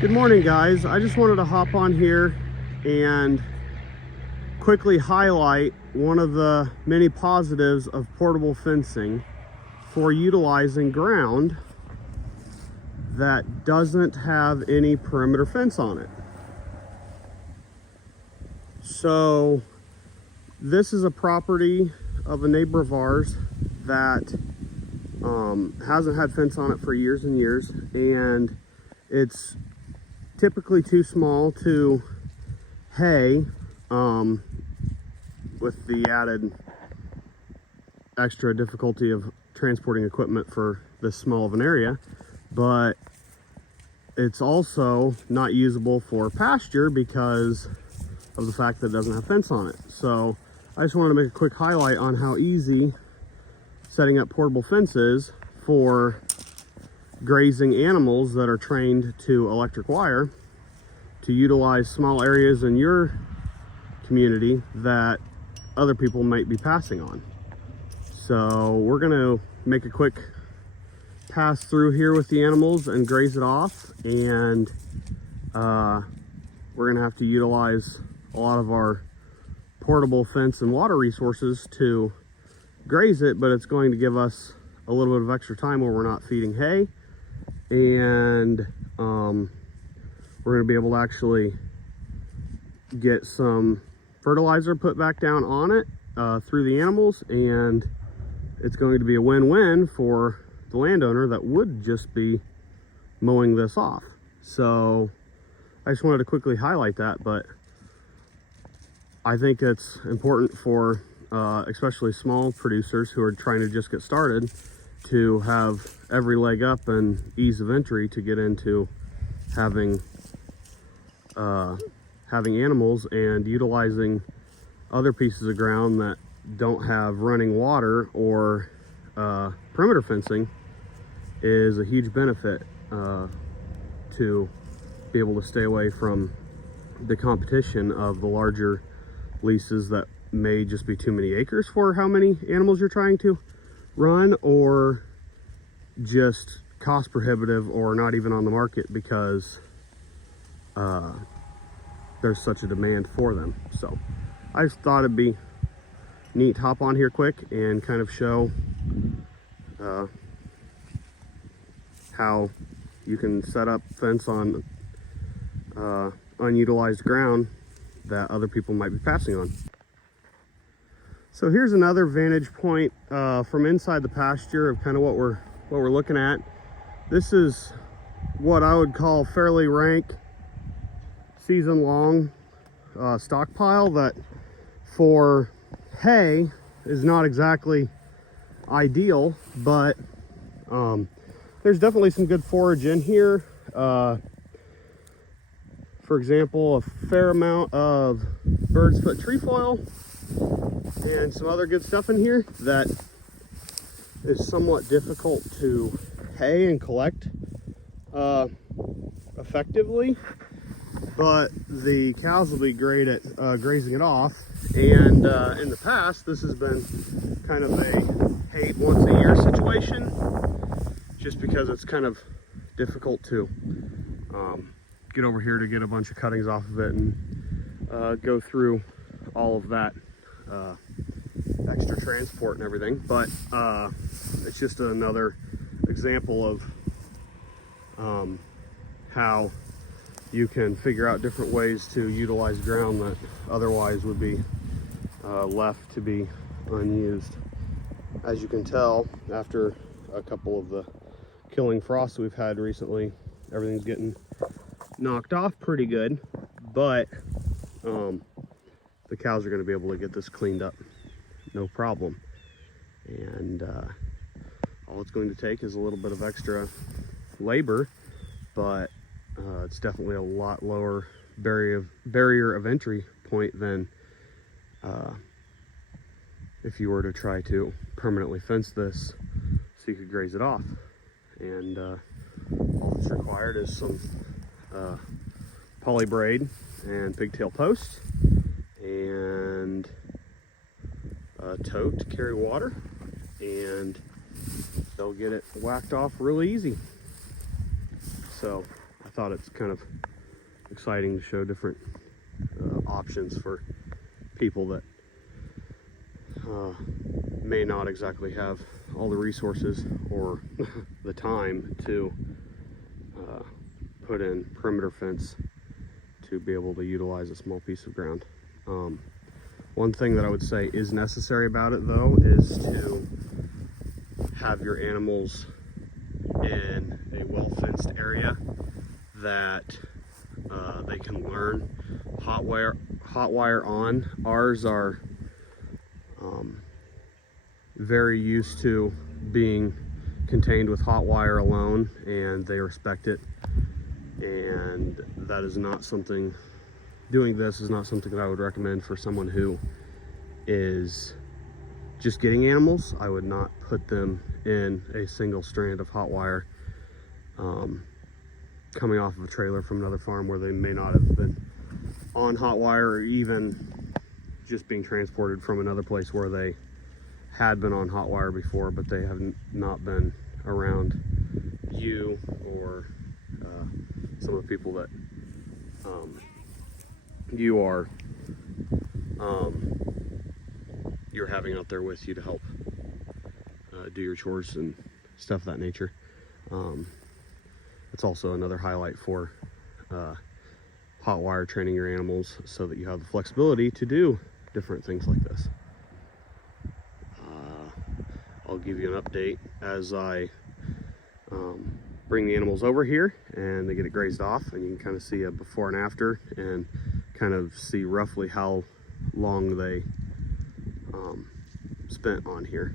Good morning, guys. I just wanted to hop on here and quickly highlight one of the many positives of portable fencing for utilizing ground that doesn't have any perimeter fence on it. So this is a property of a neighbor of ours that hasn't had fence on it for years and years, and it's typically too small to hay, with the added extra difficulty of transporting equipment for this small of an area, but it's also not usable for pasture because of the fact that it doesn't have fence on it. So I just wanted to make a quick highlight on how easy setting up portable fences for grazing animals that are trained to electric wire to utilize small areas in your community that other people might be passing on. So we're going to make a quick pass through here with the animals and graze it off, and we're going to have to utilize a lot of our portable fence and water resources to graze it, but it's going to give us a little bit of extra time where we're not feeding hay, and we're going to be able to actually get some fertilizer put back down on it through the animals, and it's going to be a win-win for the landowner that would just be mowing this off. So I just wanted to quickly highlight that, but I think it's important for especially small producers who are trying to just get started to have every leg up and ease of entry to get into having animals, and utilizing other pieces of ground that don't have running water or perimeter fencing is a huge benefit to be able to stay away from the competition of the larger leases that may just be too many acres for how many animals you're trying to run, or just cost prohibitive or not even on the market because there's such a demand for them. So I just thought it'd be neat to hop on here quick and kind of show how you can set up fence on unutilized ground that other people might be passing on. So here's another vantage point from inside the pasture of kind of what we're looking at. This is what I would call fairly rank season-long stockpile that for hay is not exactly ideal, but there's definitely some good forage in here. For example, a fair amount of bird's foot trefoil and some other good stuff in here that is somewhat difficult to hay and collect effectively, but the cows will be great at grazing it off. And in the past, this has been kind of a hay once a year situation, just because it's kind of difficult to get over here to get a bunch of cuttings off of it and go through all of that extra transport and everything. But it's just another example of how you can figure out different ways to utilize ground that otherwise would be left to be unused. As you can tell, after a couple of the killing frosts we've had recently, everything's getting knocked off pretty good, but the cows are going to be able to get this cleaned up no problem. And all it's going to take is a little bit of extra labor, but it's definitely a lot lower barrier of entry point than if you were to try to permanently fence this so you could graze it off. And all that's required is some poly braid and pigtail posts and a tote to carry water, and they'll get it whacked off real easy. So I thought it's kind of exciting to show different options for people that may not exactly have all the resources or the time to put in perimeter fence to be able to utilize a small piece of ground. One thing that I would say is necessary about it though is to have your animals in a well-fenced area that they can learn hot wire on. Ours are very used to being contained with hot wire alone, and they respect it, and that is not something, doing this is not something that I would recommend for someone who is just getting animals. I would not put them in a single strand of hot wire coming off of a trailer from another farm where they may not have been on hot wire, or even just being transported from another place where they had been on hot wire before, but they have not been around you or some of the people that you're having out there with you to help do your chores and stuff of that nature. It's also another highlight for hot wire training your animals so that you have the flexibility to do different things like this. I'll give you an update as I bring the animals over here and they get it grazed off, and you can kind of see a before and after and kind of see roughly how long they spent on here.